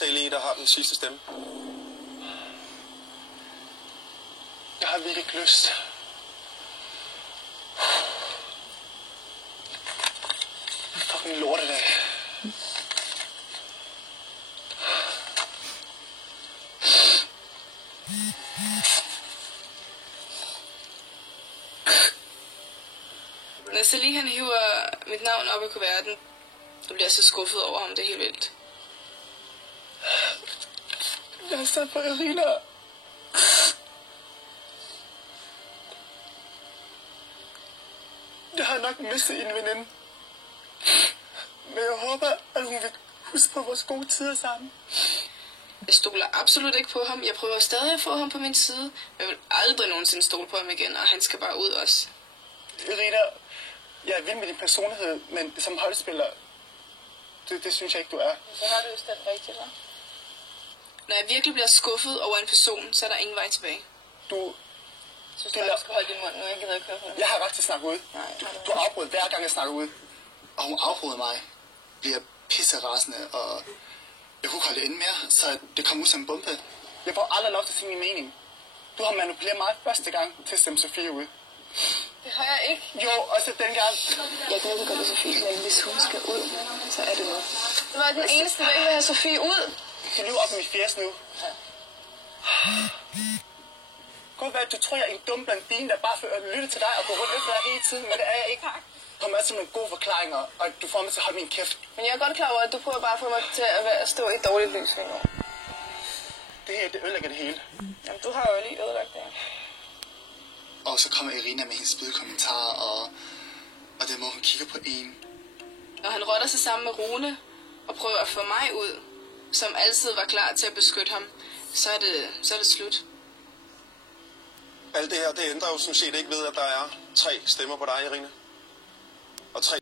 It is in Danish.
Lige, der har den sidste stemme. Jeg har virkelig ikke lyst. Fucking lortedag. Når Salih han hiver mit navn op i kuverten, så bliver jeg så skuffet over ham, det er helt vildt. Jeg har sat for Irina. Jeg har nok mistet en veninde. Men jeg håber, at hun vil huske på vores gode tider sammen. Jeg stoler absolut ikke på ham. Jeg prøver stadig at få ham på min side. Men jeg vil aldrig nogensinde stole på ham igen, og han skal bare ud også. Irina, jeg er vild med din personlighed, men som holdspiller, det synes jeg ikke, du er. Så har du jo stemt rigtigt, hva'? Når jeg virkelig bliver skuffet over en person, så er der ingen vej tilbage. Du synes bare, du skal holde din mund nu. Jeg gider ikke høre på det. Jeg har ret til at snakke ud. Du afbryder hver gang, jeg snakker ud. Og hun afbryder mig, bliver pisserasende, og jeg kunne ikke holde det inde mere, så det kom ud som en bombe. Jeg får aldrig lov til at sige min mening. Du har manipuleret mig første gang til at stemme Sofie ud. Det har jeg ikke. Jo, også dengang. Jeg kan ikke godt lide Sofie, men hvis hun skal ud, så er det noget. Det var den eneste, der ikke vil have Sofie ud. Du løber op i mit fjers nu. Ja. Godt være, at du tror, jeg er en dum blandine, der bare for at lytte til dig og gå rundt efter dig hele tiden, men det er jeg ikke. Du har med nogle gode forklaringer, og du får mig til at holde min kæft. Men jeg er godt klar over, at du prøver bare at få mig til at stå i et dårligt lys lige nu. Det her, det ødelægger det hele. Jamen, du har jo lige ødelagt det. Og så kommer Irina med hendes spydige kommentarer, og den måde, hun kigger på en. Når han rotter sig sammen med Rune og prøver at få mig ud, som altid var klar til at beskytte ham, så er det slut. Alt det her, det ændrer jo sådan set ikke ved, at der er 3 stemmer på dig, Irina. Og 3